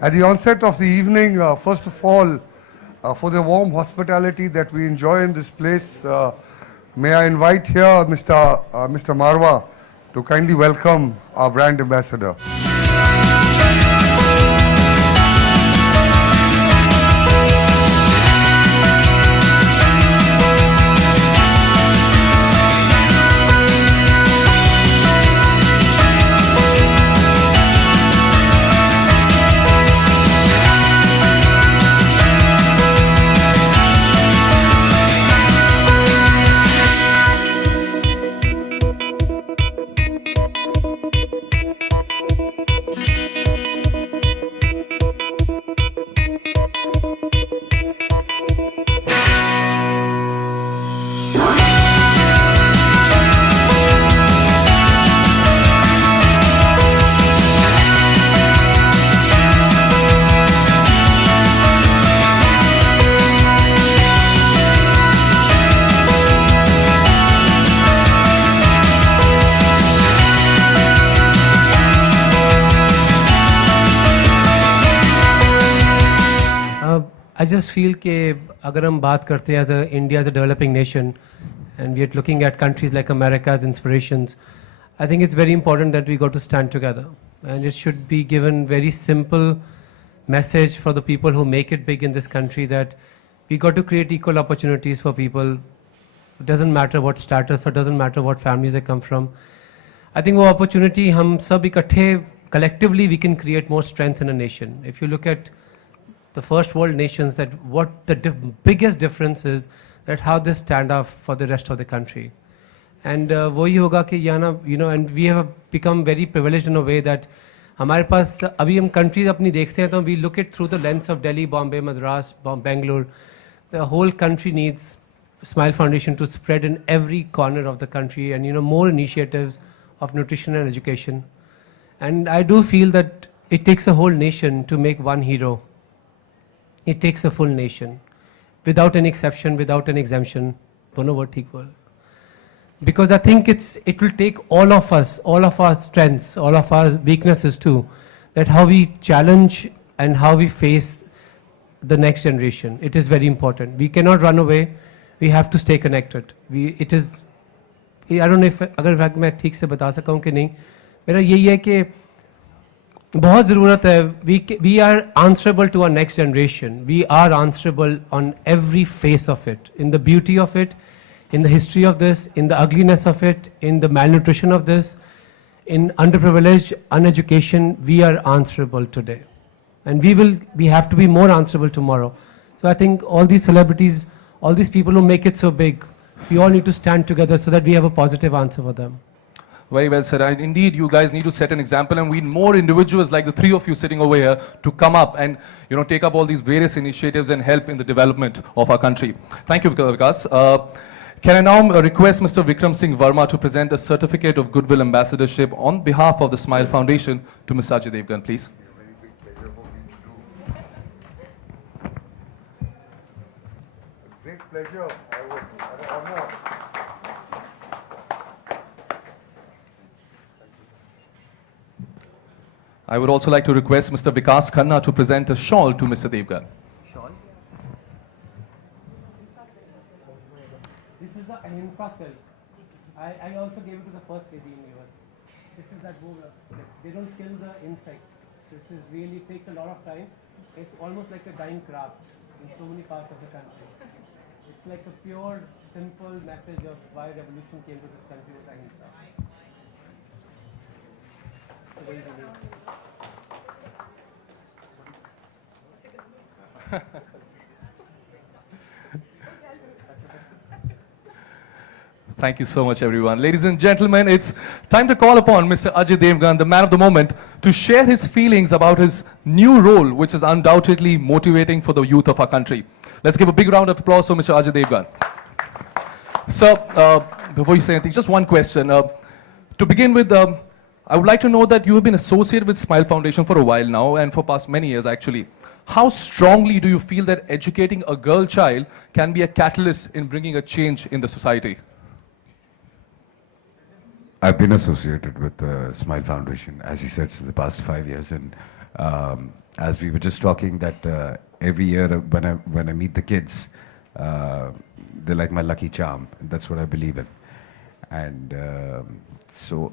At the onset of the evening, first of all, for the warm hospitality that we enjoy in this place, may I invite here Mr. Marwa to kindly welcome our brand ambassador. I just feel कि अगर हम बात करते हैं as a India as a developing nation and we are looking at countries like America as inspirations, I think it's very important that we got to stand together, and it should be given very simple message for the people who make it big in this country that we got to create equal opportunities for people. It doesn't matter what status or doesn't matter what families they come from. I think वो opportunity हम सब इकट्ठे collectively we can create more strength in a nation. If you look at the first world nations, that what the biggest difference is that how they stand up for the rest of the country. And वही होगा कि यहाँ and we have become very privileged in a way that हमारे पास अभी हम countries अपनी देखते हैं तो we look it through the lens of Delhi, Bombay, Madras, Bangalore. The whole country needs Smile Foundation to spread in every corner of the country, and more initiatives of nutrition and education. And I do feel that it takes a whole nation to make one hero. It takes a full nation, without any exception, without an exemption. दोनों word ठीक बोल. Because I think it will take all of us, all of our strengths, all of our weaknesses too, that how we challenge and how we face the next generation. It is very important. We cannot run away. We have to stay connected. It is. I don't know if अगर मैं ठीक से बता सका हूँ कि नहीं. मेरा यही है कि बहुत ज़रूरत है. We are answerable to our next generation. We are answerable on every face of it, in the beauty of it, in the history of this, in the ugliness of it, in the malnutrition of this, in underprivileged, uneducation. We are answerable today, and we have to be more answerable tomorrow. So I think all these celebrities, all these people who make it so big, we all need to stand together so that we have a positive answer for them. Very well said. And indeed, you guys need to set an example, and we need more individuals like the three of you sitting over here to come up and take up all these various initiatives and help in the development of our country. Thank you, Vikas. Can I now request Mr. Vikram Singh Verma to present a certificate of goodwill ambassadorship on behalf of the Smile Foundation to Mr. Ajay Devgan, please? Great pleasure. I would also like to request Mr. Vikas Khanna to present a shawl to Mr. Devgan. Shawl? This is the Ahimsa silk. I also gave it to the first lady in US. This is that they don't kill the insect. This is really takes a lot of time. It's almost like a dying craft in so many parts of the country. It's like a pure, simple message of why revolution came to this country with Ahimsa. It's very unique. Thank you so much, everyone. Ladies and gentlemen, it's time to call upon Mr. Ajay Devgan, the man of the moment, to share his feelings about his new role, which is undoubtedly motivating for the youth of our country. Let's give a big round of applause for Mr. Ajay Devgan. Sir, before you say anything, just one question. To begin with, I would like to know that you have been associated with Smile Foundation for a while now, and for past many years actually. How strongly do you feel that educating a girl child can be a catalyst in bringing a change in the society? I've been associated with the Smile Foundation, as he said, for the past 5 years, and as we were just talking, that every year when I meet the kids, they're like my lucky charm. That's what I believe in. And so,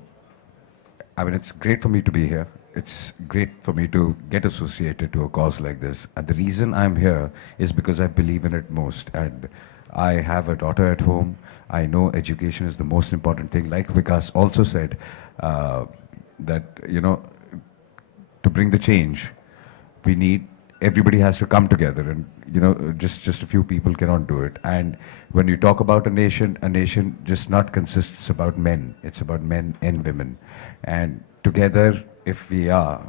I mean, it's great for me to be here. It's great for me to get associated to a cause like this. And the reason I'm here is because I believe in it most. And I have a daughter at home. I know education is the most important thing. Like Vikas also said, that, you know, to bring the change, we need, everybody has to come together, and, you know, just a few people cannot do it. And when you talk about a nation just not consists about men, it's about men and women. And together, if we are,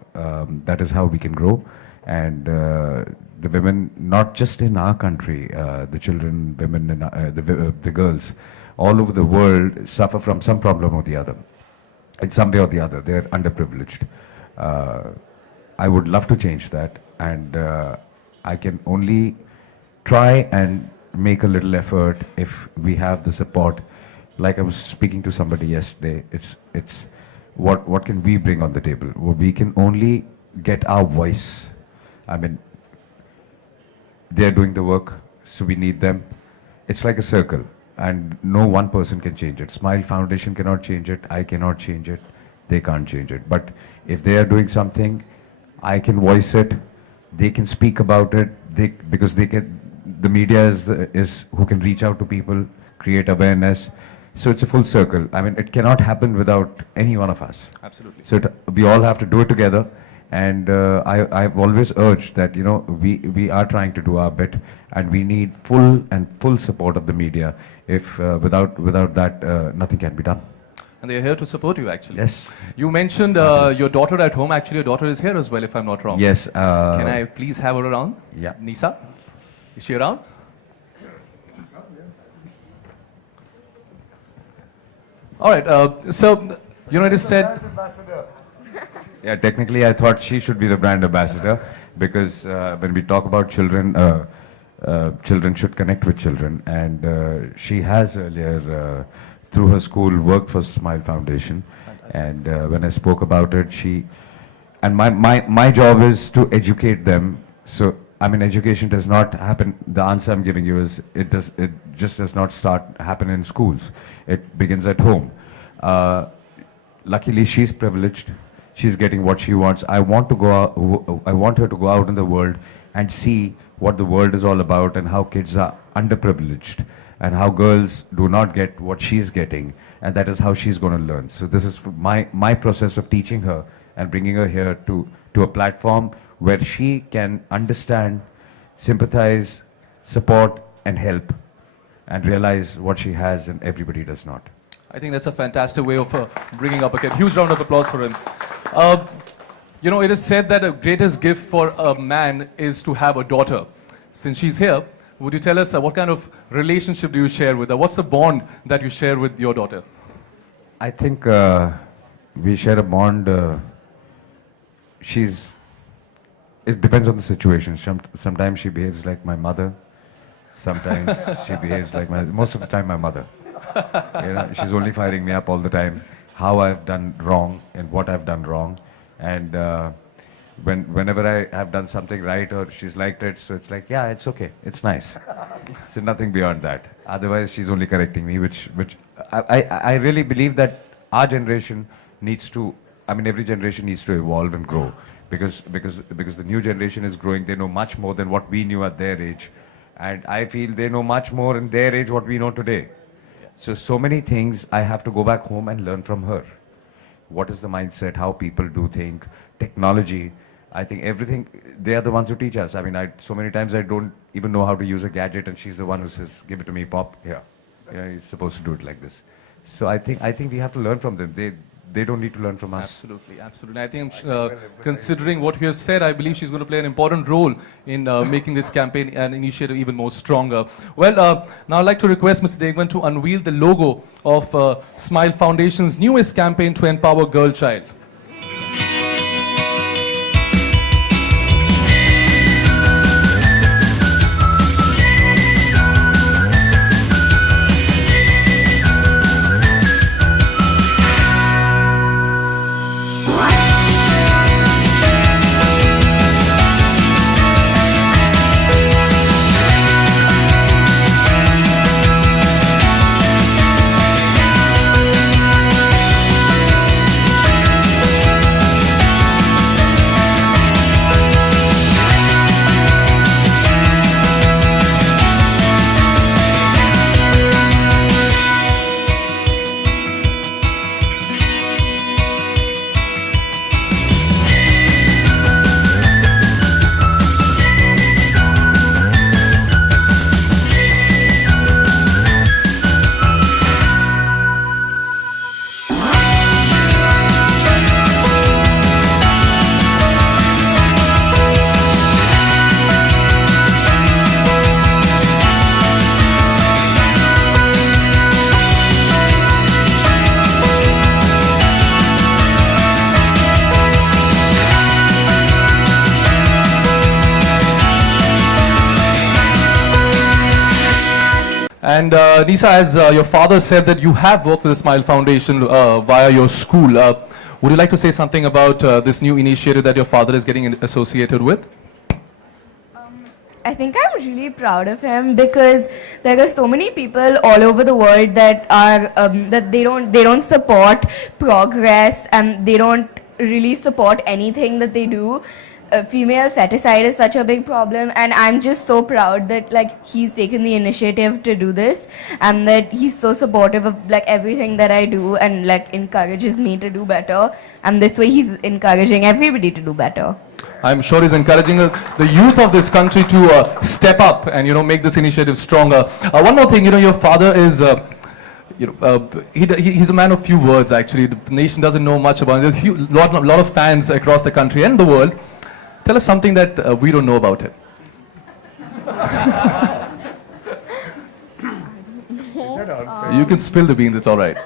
that is how we can grow. And the women, not just in our country, the children, women, and the girls, all over the world suffer from some problem or the other. In some way or the other, they're underprivileged. I would love to change that, and I can only try and make a little effort if we have the support. Like I was speaking to somebody yesterday, it's what can we bring on the table? Well, we can only get our voice. I mean, they're doing the work, so we need them. It's like a circle, and no one person can change it. Smile Foundation cannot change it, I cannot change it, they can't change it. But if they are doing something, I can voice it, they can speak about it, because they can, the media is who can reach out to people, create awareness. So it's a full circle. I mean, it cannot happen without any one of us. Absolutely. So we all have to do it together. And I've always urged that, you know, we are trying to do our bit, and we need full support of the media. If without that, nothing can be done. And they're here to support you, actually. Yes. You mentioned your daughter at home. Actually, your daughter is here as well, if I'm not wrong. Yes. Can I please have her around? Yeah. Nisa? Is she around? All right. So, you know, it is said... Yeah, technically I thought she should be the brand ambassador, because when we talk about children, children should connect with children. And she has earlier, through her school, worked for Smile Foundation. Fantastic. And when I spoke about it, and my job is to educate them. So, I mean, education does not happen, the answer I'm giving you is, it just does not happen in schools. It begins at home. Luckily, she's privileged. She's getting what she wants. I want her to go out in the world and see what the world is all about, and how kids are underprivileged, and how girls do not get what she's getting, and that is how she's going to learn. So this is my process of teaching her and bringing her here to a platform where she can understand, sympathize, support, and help, and realize what she has and everybody does not. I think that's a fantastic way of bringing up a kid. Huge round of applause for him. You know, it is said that the greatest gift for a man is to have a daughter. Since she's here, would you tell us what kind of relationship do you share with her? What's the bond that you share with your daughter? I think we share a bond. It depends on the situation. Sometimes she behaves like my mother. Sometimes she behaves like most of the time my mother. You know, she's only firing me up all the time, how I've done wrong and what I've done wrong. And whenever I have done something right or she's liked it, so it's like, yeah, it's okay, it's nice. So nothing beyond that. Otherwise, she's only correcting me, which I really believe that our generation needs to, I mean, every generation needs to evolve and grow, because the new generation is growing. They know much more than what we knew at their age. And I feel they know much more in their age what we know today. So many things I have to go back home and learn from her. What is the mindset, how people do think, technology. I think everything, they are the ones who teach us. I mean, so many times I don't even know how to use a gadget, and she's the one who says, give it to me, Pop, here. Yeah, you're supposed to do it like this. So I think we have to learn from them. They don't need to learn from us. Absolutely, absolutely. I think considering what you have said, I believe she's going to play an important role in making this campaign and initiative even more stronger. Well, now I'd like to request Mr. Devgan to unveil the logo of Smile Foundation's newest campaign to empower girl child. And Nisa, as your father said that you have worked with the Smile Foundation via your school, would you like to say something about this new initiative that your father is getting associated with? I think I'm really proud of him because there are so many people all over the world that are that they don't support progress and they don't really support anything that they do. Female feticide is such a big problem, and I'm just so proud that like he's taken the initiative to do this and that he's so supportive of like everything that I do and like encourages me to do better, and this way he's encouraging everybody to do better. I'm sure he's encouraging the youth of this country to step up and make this initiative stronger. One more thing, your father is he's a man of few words actually. The nation doesn't know much about him. There's a lot of fans across the country and the world. Tell us something that we don't know about him. You can spill the beans, it's all right.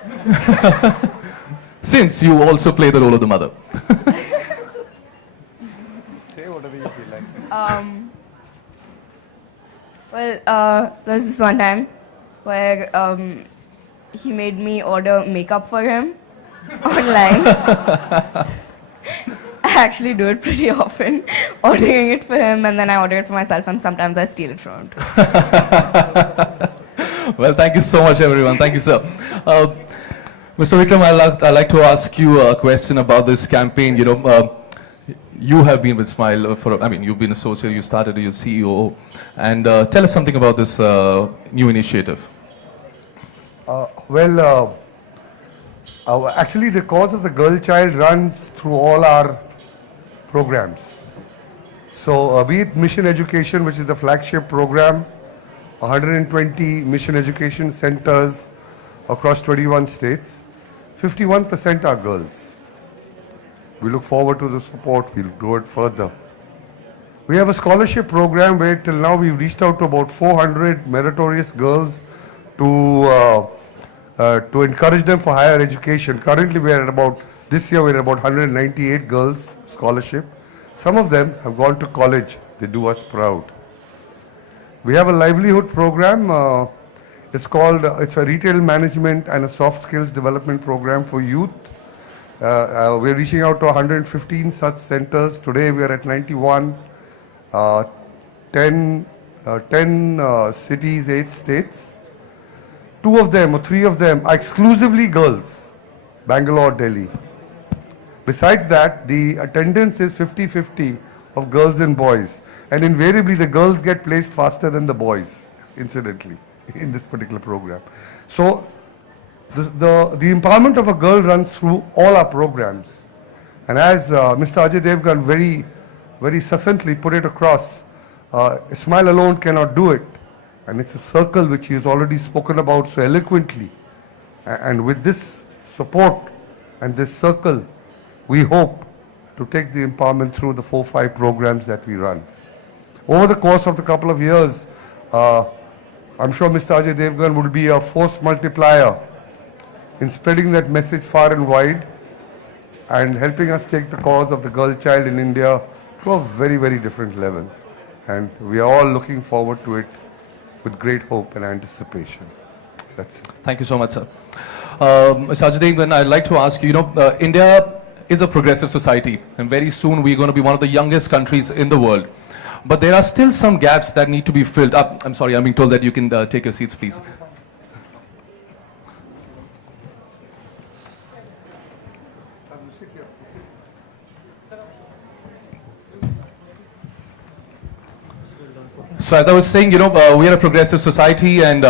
Since you also play the role of the mother. Well, there was this one time where he made me order makeup for him online. I actually do it pretty often, ordering it for him, and then I order it for myself, and sometimes I steal it from him too. Well, thank you so much, everyone. Thank you, sir. Mr. Vikram, I'd like to ask you a question about this campaign. You have been with Smile you've been associated, you started as CEO, and tell us something about this new initiative. Actually, the cause of the girl child runs through all our programs. So, be it Mission Education, which is the flagship program, 120 Mission Education centers across 21 states, 51% are girls. We look forward to the support, we'll grow it further. We have a scholarship program where till now we've reached out to about 400 meritorious girls to encourage them for higher education. Currently this year we're at about 198 girls scholarship. Some of them have gone to college. They do us proud. We have a livelihood program. It's a retail management and a soft skills development program for youth. We're reaching out to 115 such centers. Today we are at 91, 10 cities, 8 states. 2 of them or 3 of them are exclusively girls, Bangalore, Delhi. Besides that, the attendance is 50-50 of girls and boys. And invariably, the girls get placed faster than the boys, incidentally, in this particular program. So, the empowerment of a girl runs through all our programs. And as Mr. Ajay Devgan very, very succinctly put it across, a smile alone cannot do it. And it's a circle which he has already spoken about so eloquently. And with this support and this circle, we hope to take the empowerment through the 4-5 programs that we run. Over the course of the couple of years, I'm sure Mr. Ajay Devgan will be a force multiplier in spreading that message far and wide and helping us take the cause of the girl child in India to a very, very different level. And we are all looking forward to it with great hope and anticipation. That's it. Thank you so much, sir. Mr. Ajay Devgan, I'd like to ask you, India is a progressive society, and very soon we're going to be one of the youngest countries in the world. But there are still some gaps that need to be filled up. I'm sorry, I'm being told that you can take your seats, please. So as I was saying, we are a progressive society, and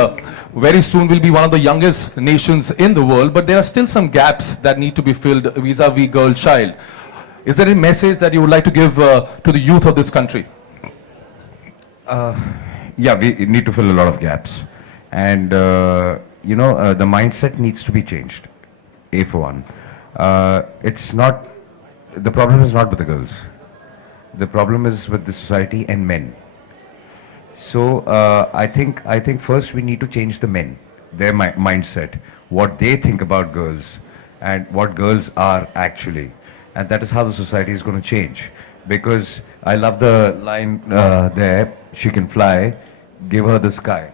very soon we'll be one of the youngest nations in the world, but there are still some gaps that need to be filled vis-a-vis girl child. Is there a message that you would like to give to the youth of this country? Yeah, we need to fill a lot of gaps. And, the mindset needs to be changed, A for one. The problem is not with the girls. The problem is with the society and men. So I think first we need to change the men, their mindset, what they think about girls and what girls are actually. And that is how the society is going to change. Because I love the line there, she can fly, give her the sky.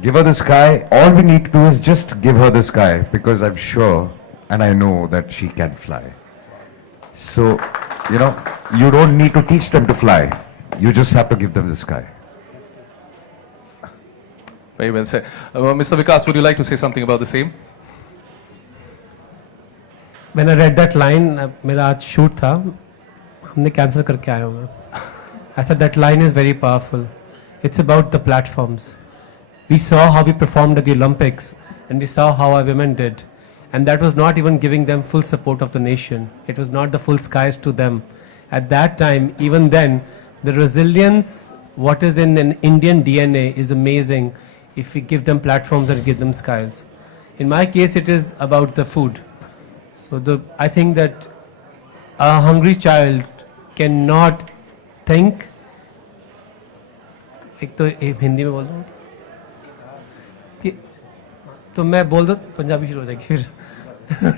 Give her the sky. All we need to do is just give her the sky, because I'm sure and I know that she can fly. So, you know, you don't need to teach them to fly. You just have to give them the sky. Very well said. Mr. Vikas, would you like to say something about the same? When I read that line, मेरा आज shoot था, हमने cancel करके आया हूँ मैं. I said that line is very powerful. It's about the platforms. We saw how we performed at the Olympics, and we saw how our women did. And that was not even giving them full support of the nation. It was not the full skies to them. At that time, even then, the resilience, what is in an Indian DNA is amazing if we give them platforms and give them skies. In my case, it is about the food. So I think that a hungry child cannot think. एक तो हिंदी में बोल दूँ कि तो मैं बोल दूँ पंजाबी शुरू हो जाएगी फिर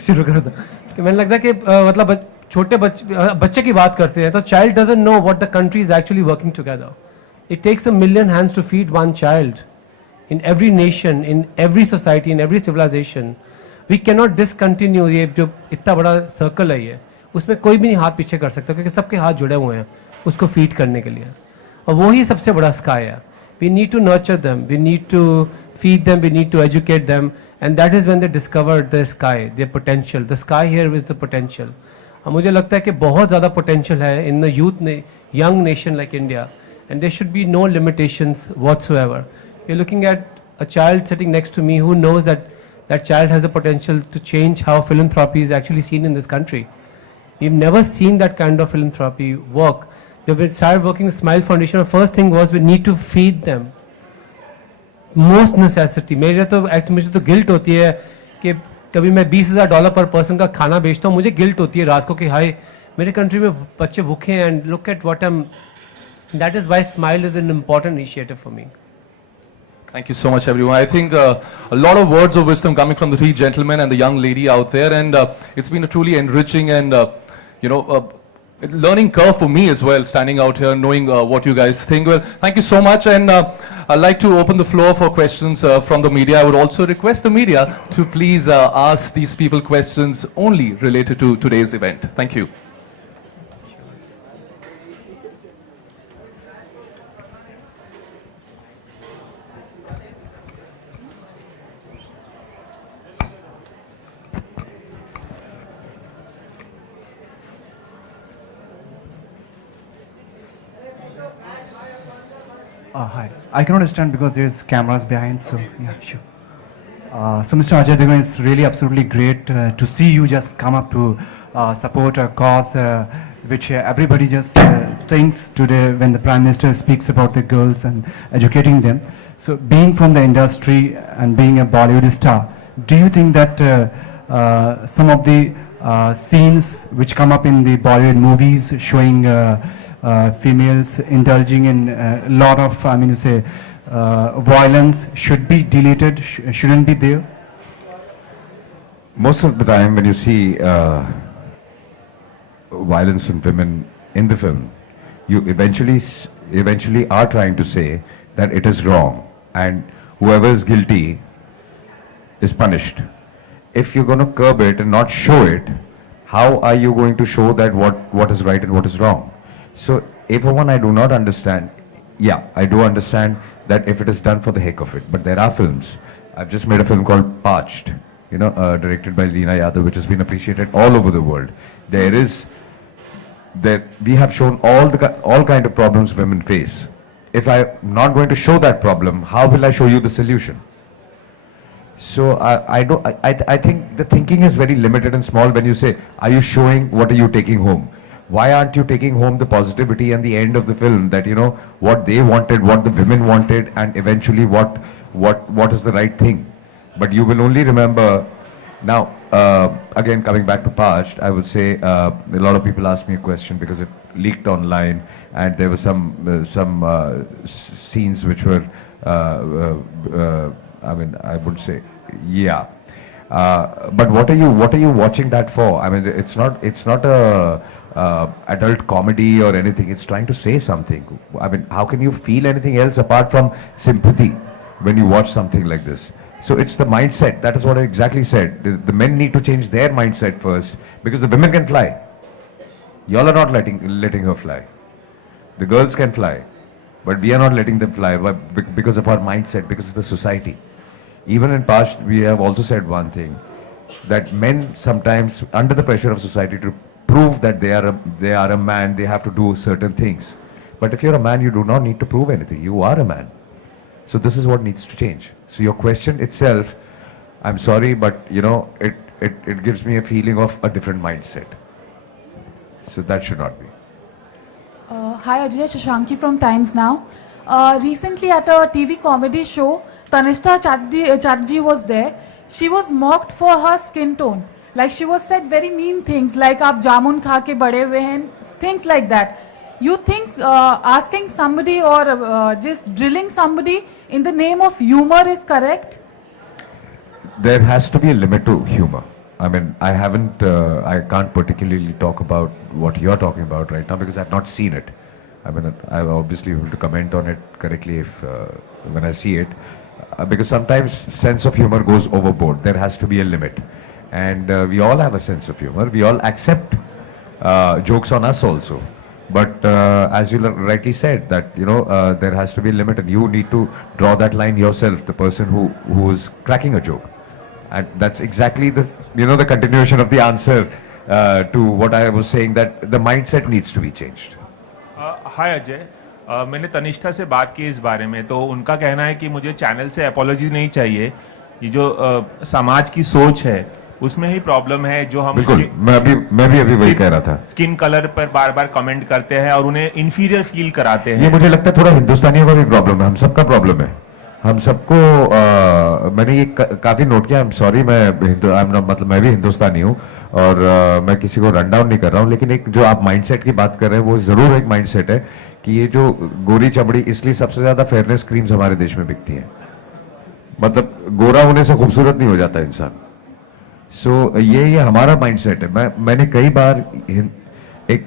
शुरू कर दो कि मैंने लगता है कि मतलब छोटे बच्चे की बात करते हैं तो child doesn't know what the country is actually working together. It takes a million hands to feed one child in every nation, in every society, in every civilization. We cannot discontinue ये जो इतना बड़ा circle है ये, उसमें कोई भी नहीं हाथ पीछे कर सकता क्योंकि सबके हाथ जुड़े हुए हैं उसको फीड करने के लिए. और वो ही सबसे बड़ा स्काई है. We need to nurture them, we need to feed them, we need to educate them, and that is when they discovered the sky, their potential. The sky here is the potential. और मुझे लगता है कि बहुत ज़्यादा potential है in the young nation like India, and there should be no limitations whatsoever. You're looking at a child sitting next to me who knows that that child has the potential to change how philanthropy is actually seen in this country. We've never seen that kind of philanthropy work. When we started working with Smile Foundation, the first thing was we need to feed them. Most necessity. मुझे तो guilt होती है कि कभी मैं $20,000 पर person का खाना बेचता हूँ, मुझे गिल्ट होती है रात को कि हाय मेरे कंट्री में बच्चे भूखे हैं and look at what I'm. That is why Smile is an important initiative for me. Thank you so much, everyone. I think a lot of words of wisdom coming from the three gentlemen and the young lady out there, and it's been a truly enriching and learning curve for me as well, standing out here, knowing what you guys think. Well, thank you so much, and I'd like to open the floor for questions from the media. I would also request the media to please ask these people questions only related to today's event. Thank you. Hi. I cannot understand because there's cameras behind, so yeah, sure. So Mr. Ajay Devgan, it's really absolutely great to see you just come up to support a cause which everybody just thinks today when the Prime Minister speaks about the girls and educating them. So being from the industry and being a Bollywood star, do you think that some of the scenes which come up in the Bollywood movies showing females indulging in a lot of, violence should be deleted, shouldn't be there? Most of the time when you see violence in women in the film, you eventually are trying to say that it is wrong and whoever is guilty is punished. If you're going to curb it and not show it, how are you going to show that what is right and what is wrong? So, if one, I do not understand. Yeah, I do understand that if it is done for the heck of it, but there are films. I've just made a film called Parched, directed by Leena Yadav, which has been appreciated all over the world. We have shown all kind of problems women face. If I'm not going to show that problem, how will I show you the solution? So I think the thinking is very limited and small when you say, are you showing, what are you taking home? Why aren't you taking home the positivity and the end of the film that, what they wanted, what the women wanted, and eventually what is the right thing? But you will only remember, now, again, coming back to Parched, I would say a lot of people asked me a question because it leaked online and there were some scenes which were, I would say, yeah. But what are you watching that for? I mean, it's not a adult comedy or anything. It's trying to say something. I mean, how can you feel anything else apart from sympathy? when you watch something like this. So it's the mindset. That is what I exactly said. The men need to change their mindset first, because the women can fly. Y'all are not letting her fly. The girls can fly, but we are not letting them fly because of our mindset, because of the society. Even in past, we have also said one thing, that men sometimes, under the pressure of society to prove that they are a man, they have to do certain things. But if you're a man, you do not need to prove anything. You are a man. So this is what needs to change. So your question itself, I'm sorry, but you know, it gives me a feeling of a different mindset. So that should not be. Hi Ajay, Shashanki from Times Now. Recently at a TV comedy show, Tanishta Chatterjee was there. She was mocked for her skin tone. Like she was said very mean things like "Aap jamun kha ke bade hue hain," things like that. You think asking somebody or just drilling somebody in the name of humor is correct? There has to be a limit to humor. I mean, I can't particularly talk about what you're talking about right now because I've not seen it. I mean, I'm obviously able to comment on it correctly if when I see it, because sometimes sense of humor goes overboard. There has to be a limit, and we all have a sense of humor. We all accept jokes on us also. But as you rightly said, that you know there has to be a limit, and you need to draw that line yourself. The person who is cracking a joke, and that's exactly the continuation of the answer to what I was saying, that the mindset needs to be changed. हाय अजय, मैंने तनिष्ठा से बात की इस बारे में, तो उनका कहना है कि मुझे चैनल से अपॉलॉजी नहीं चाहिए, ये जो समाज की सोच है उसमें ही प्रॉब्लम है, जो हम बिल्कुल, मैं भी अभी वही कह रहा था। स्किन कलर पर बार बार कमेंट करते हैं और उन्हें इंफीरियर फील कराते हैं। ये मुझे लगता है थोड़ा हिंदुस्तानियों का भी प्रॉब्लम है, हम सबका प्रॉब्लम है। हम सबको मैंने ये काफी नोट किया। आई एम सॉरी, मतलब मैं भी हिंदुस्तानी हूँ और मैं किसी को रन डाउन नहीं कर रहा हूँ, लेकिन एक जो आप माइंडसेट की बात कर रहे हैं वो जरूर एक माइंडसेट है कि ये जो गोरी चमड़ी, इसलिए सबसे ज्यादा फेयरनेस क्रीम्स हमारे देश में बिकती हैं। मतलब गोरा होने से खूबसूरत नहीं हो जाता इंसान। सो ये हमारा माइंडसेट है। मैंने कई बार एक,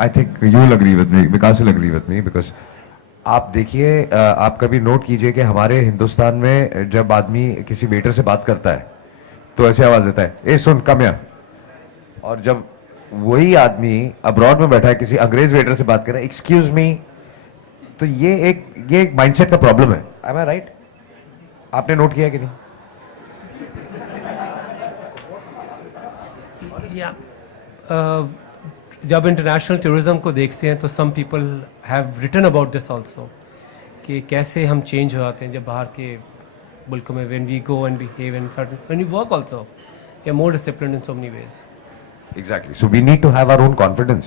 I think you will agree with me, Vikas will agree with me, because आप देखिए, आप कभी नोट कीजिए कि हमारे हिंदुस्तान में जब आदमी किसी वेटर से बात करता है तो ऐसे आवाज देता है, ए सुन कम यहाँ। और जब वही आदमी अब्रॉड में बैठा है किसी अंग्रेज वेटर से बात कर रहा है, एक्सक्यूज मी, तो ये एक माइंडसेट का प्रॉब्लम है। एम आई राइट? आपने नोट किया कि नहीं? जब इंटरनेशनल टूरिज्म को देखते हैं तो some people have written about this also कि कैसे हम चेंज हो जाते हैं जब बाहर के मुल्कों में, when we go and behave in certain, when we work also, we are more disciplined in so many ways. Exactly. So we need to have our own confidence.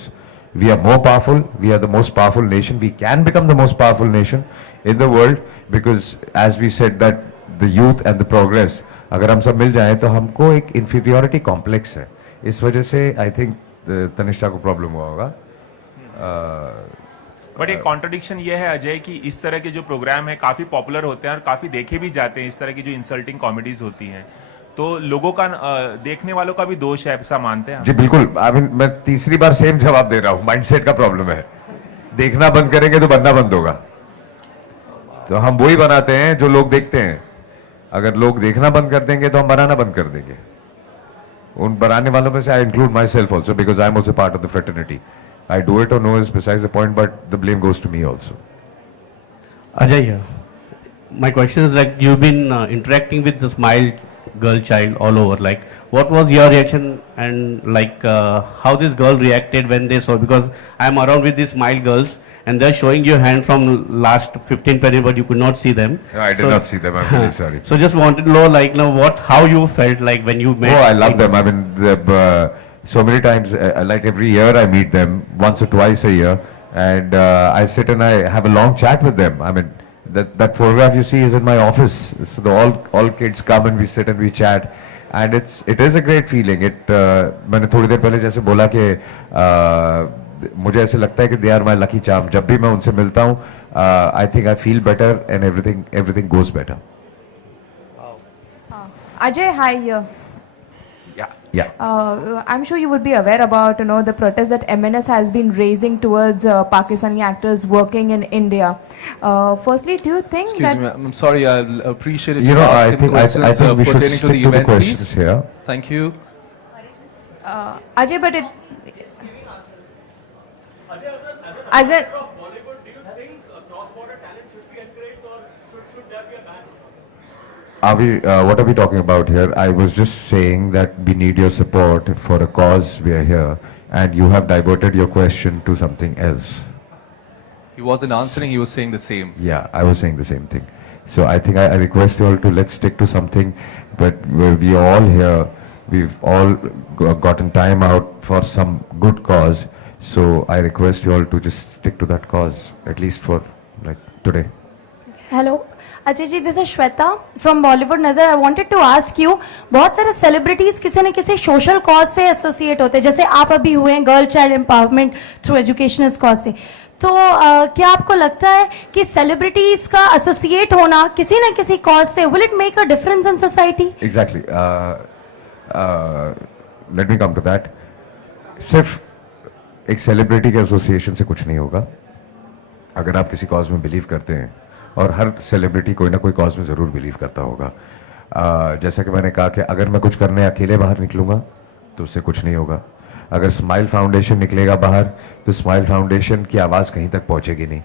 We are more powerful. We are the most powerful nation. We can become the most powerful nation in the world because, as we said, that the youth and the progress, अगर हम सब मिल जाएं तो हमको एक inferiority complex है। इस वजह से I think तनिष्ठा को प्रॉब्लम हुआ होगा। बट एक कॉन्ट्रडिक्शन ये है अजय कि इस तरह के जो प्रोग्राम है काफी पॉपुलर होते हैं और काफी देखे भी जाते हैं। इस तरह की जो इंसल्टिंग कॉमेडीज होती हैं तो लोगों का, देखने वालों का भी दोष है, ऐसा मानते हैं? जी बिल्कुल। मैं तीसरी बार सेम जवाब दे रहा हूँ, माइंडसेट का प्रॉब्लम है। देखना बंद करेंगे तो बनना बंद होगा। तो हम वही बनाते हैं जो लोग देखते हैं। अगर लोग देखना बंद कर देंगे तो हम बनाना बंद कर देंगे। उन बनाने वालों में से I include myself also, because I am also part of the fraternity. I do it or no is besides the point, but the blame goes to me also. Ajay, my question is like you've been interacting with the Smile girl child all over. Like, what was your reaction and like how this girl reacted when they saw? Because I'm around with these Smile girls and they're showing your hand from last 15 penny, but you could not see them. No, I did not see them. I'm really sorry. So just wanted to know, like, how you felt like when you met. Oh, I love them. I mean, so many times, like every year, I meet them once or twice a year, and I sit and I have a long chat with them. I mean, that photograph you see is in my office. So all kids come and we sit and we chat, and it is a great feeling. मैंने थोड़ी देर पहले जैसे बोला कि मुझे ऐसे लगता है कि they are my lucky charm. जब भी मैं उनसे मिलता हूँ, I think I feel better and everything goes better. Ajay, hi here. Yeah. Yeah. I'm sure you would be aware about the protest that MNS has been raising towards Pakistani actors working in India. Firstly, do you think Excuse that me, I'm sorry, I'll appreciate if You you know, ask I him think questions we should pertaining to stick the to the event, questions please. here. Thank you. Ajay, but it as a Are we? What are we talking about here? I was just saying that we need your support for a cause. We are here, and you have diverted your question to something else. He wasn't answering, he was saying the same. Yeah, I was saying the same thing. So I think I request you all to let's stick to something. But we are all here. We've all gotten time out for some good cause. So I request you all to just stick to that cause, at least for like today. Hello Ajay ji, this is Shweta from Bollywood Nazar. I wanted to ask you, बहुत सारे celebrities किसी न किसी social cause से associate होते हैं, जैसे आप अभी हुए हैं girl child empowerment through education cause से. तो क्या आपको लगता है कि सेलिब्रिटीज का एसोसिएट होना किसी न किसी कॉज से will it make a difference in society? Exactly. Let me come to that. सिर्फ एक सेलिब्रिटी के एसोसिएशन से कुछ नहीं होगा. अगर आप किसी कॉज में बिलीव करते हैं, और हर सेलिब्रिटी कोई ना कोई कॉज में ज़रूर बिलीव करता होगा. जैसा कि मैंने कहा कि अगर मैं कुछ करने अकेले बाहर निकलूँगा तो उससे कुछ नहीं होगा. अगर स्माइल फाउंडेशन निकलेगा बाहर तो स्माइल फाउंडेशन की आवाज़ कहीं तक पहुँचेगी नहीं.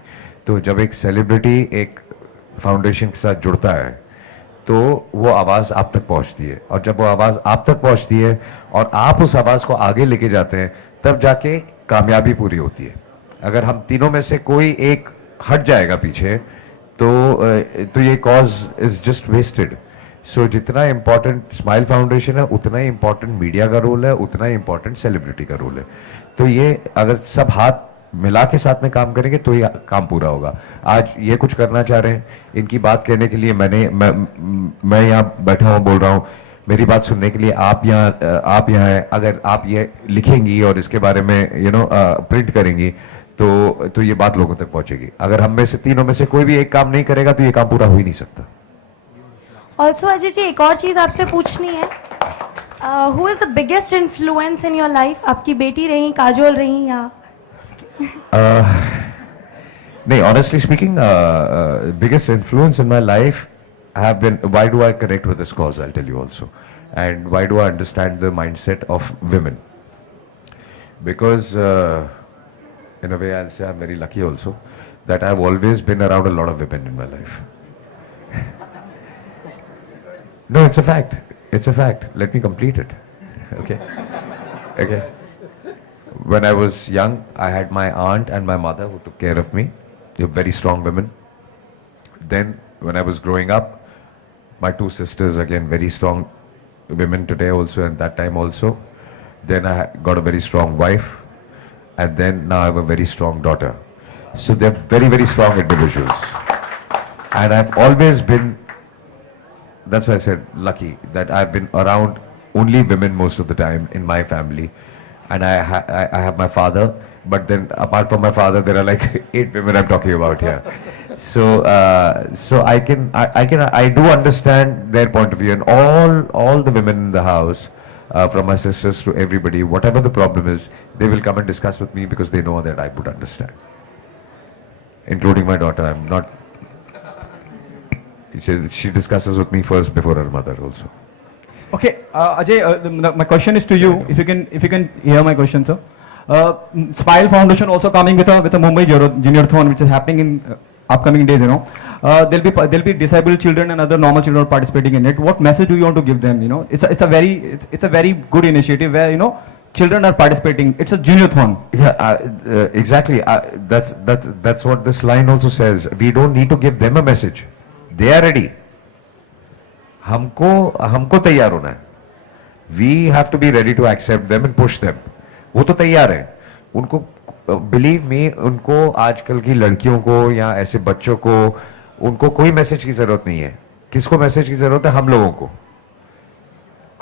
तो जब एक सेलिब्रिटी एक फाउंडेशन के साथ जुड़ता है तो वो आवाज़ आप तक पहुँचती है, और जब वो आवाज़ आप तक पहुँचती है और आप उस आवाज़ को आगे लेके जाते हैं, तब जाके कामयाबी पूरी होती है. अगर हम तीनों में से कोई एक हट जाएगा पीछे तो ये कॉज इज जस्ट वेस्टेड. सो जितना इम्पोर्टेंट स्माइल फाउंडेशन है, उतना ही इम्पोर्टेंट मीडिया का रोल है, उतना ही इम्पोर्टेंट सेलिब्रिटी का रोल है. तो ये अगर सब हाथ मिला के साथ में काम करेंगे तो ये काम पूरा होगा. आज ये कुछ करना चाह रहे हैं, इनकी बात कहने के लिए मैं यहाँ बैठा हूँ, बोल रहा हूँ. मेरी बात सुनने के लिए आप यहाँ हैं. अगर आप ये लिखेंगी और इसके बारे में प्रिंट करेंगी तो ये बात लोगों तक पहुंचेगी. अगर हम में से तीनों में से कोई भी एक काम नहीं करेगा तो ये काम पूरा हो ही नहीं सकता. ऑल्सो अजय जी, एक और चीज आपसे पूछनी है. Who is the biggest influence in your life? आपकी बेटी रही, काजोल रही, या नहीं, honestly speaking, biggest influence in my life have been, why do I connect with this cause? I'll tell you also. And why do I understand the mindset of women? Because in a way I'll say I'm very lucky also that I've always been around a lot of women in my life. No, it's a fact. It's a fact. Let me complete it. Okay. Okay. When I was young, I had my aunt and my mother who took care of me. They were very strong women. Then when I was growing up, my two sisters, again very strong women today also, and that time also. Then I got a very strong wife, and then now I have a very strong daughter. So they're very, very strong individuals. And I've always been, that's why I said lucky, that I've been around only women most of the time in my family. And I have my father, but then apart from my father, there are like 8 women I'm talking about here. So I do understand their point of view, and all the women in the house, from my sisters to everybody, whatever the problem is, they will come and discuss with me because they know that I would understand. Including my daughter, I'm not. She discusses with me first before her mother also. Okay, Ajay, my question is to you. If you can hear my question, sir. Smile Foundation also coming with a Mumbai Junior-thon, which is happening in upcoming days. There'll be disabled children and other normal children participating in it. What message do you want to give them? It's a very good initiative where children are participating. It's a Junior-thon. Yeah, exactly. That's what this line also says. We don't need to give them a message. They are ready. हमको तैयार होना है. We have to be ready to accept them and push them. वो तो तैयार है. उनको believe me, उनको आजकल की लड़कियों को या ऐसे बच्चों को उनको कोई मैसेज की जरूरत नहीं है. किसको मैसेज की जरूरत है? हम लोगों को.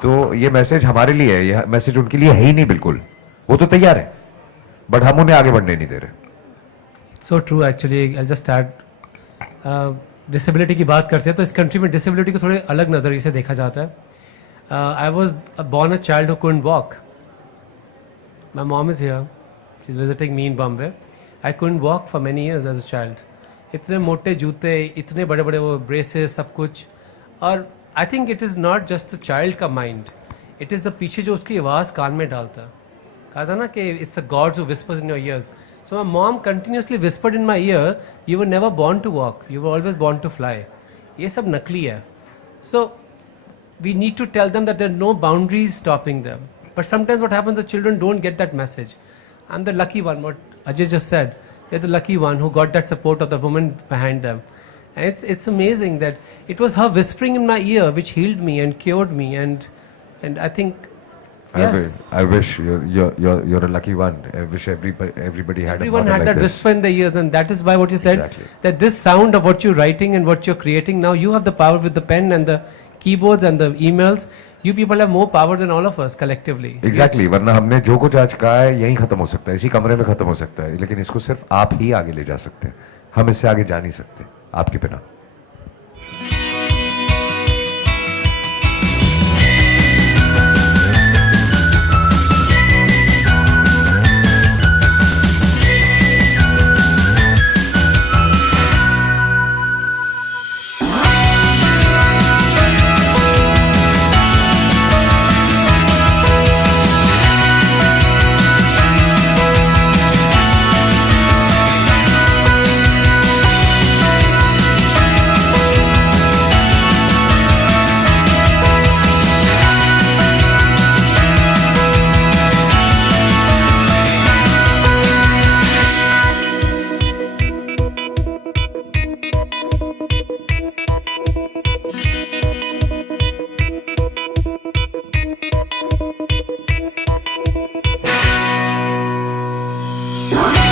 तो ये मैसेज हमारे लिए है, ये मैसेज उनके लिए है ही नहीं बिल्कुल. वो तो तैयार है, बट हम उन्हें आगे बढ़ने नहीं दे रहे. So true actually. I'll just add. Disability की बात करते हैं तो इस कंट्री में डिसेबिलिटी को थोड़े अलग नज़रिए से देखा जाता है. I was born a child who couldn't walk. My mom is here. She's visiting me in Bombay. I couldn't walk for many years as a child. इतने मोटे जूते, इतने बड़े बड़े वो ब्रेसेस, सब कुछ. और I think it is not just the child का mind. It is the पीछे जो उसकी आवाज़ कान में डालता है. कहा था ना कि it's the gods who whispers in your ears. So my mom continuously whispered in my ear, you were never born to walk. You were always born to fly. ये सब नकली है. So we need to tell them that there are no boundaries stopping them. But sometimes what happens, the children don't get that message. I'm the lucky one, what Ajay just said. They're the lucky one who got that support of the woman behind them. And it's amazing that it was her whispering in my ear which healed me and cured me. And I think, yes. I wish you're a lucky one. I wish everybody had Everyone a mother had like that this. whisper in their ears, and that is why what you said, Exactly. that this sound of what you're writing and what you're creating now, you have the power with the pen and the keyboards and the emails. You people have more power than all of us collectively. Exactly. वरना हमने जो कुछ आज कहा है यहीं खत्म हो सकता है, इसी कमरे में खत्म हो सकता है, लेकिन इसको सिर्फ आप ही आगे ले जा सकते हैं. हम इससे आगे जा नहीं सकते आपके बिना. Yeah.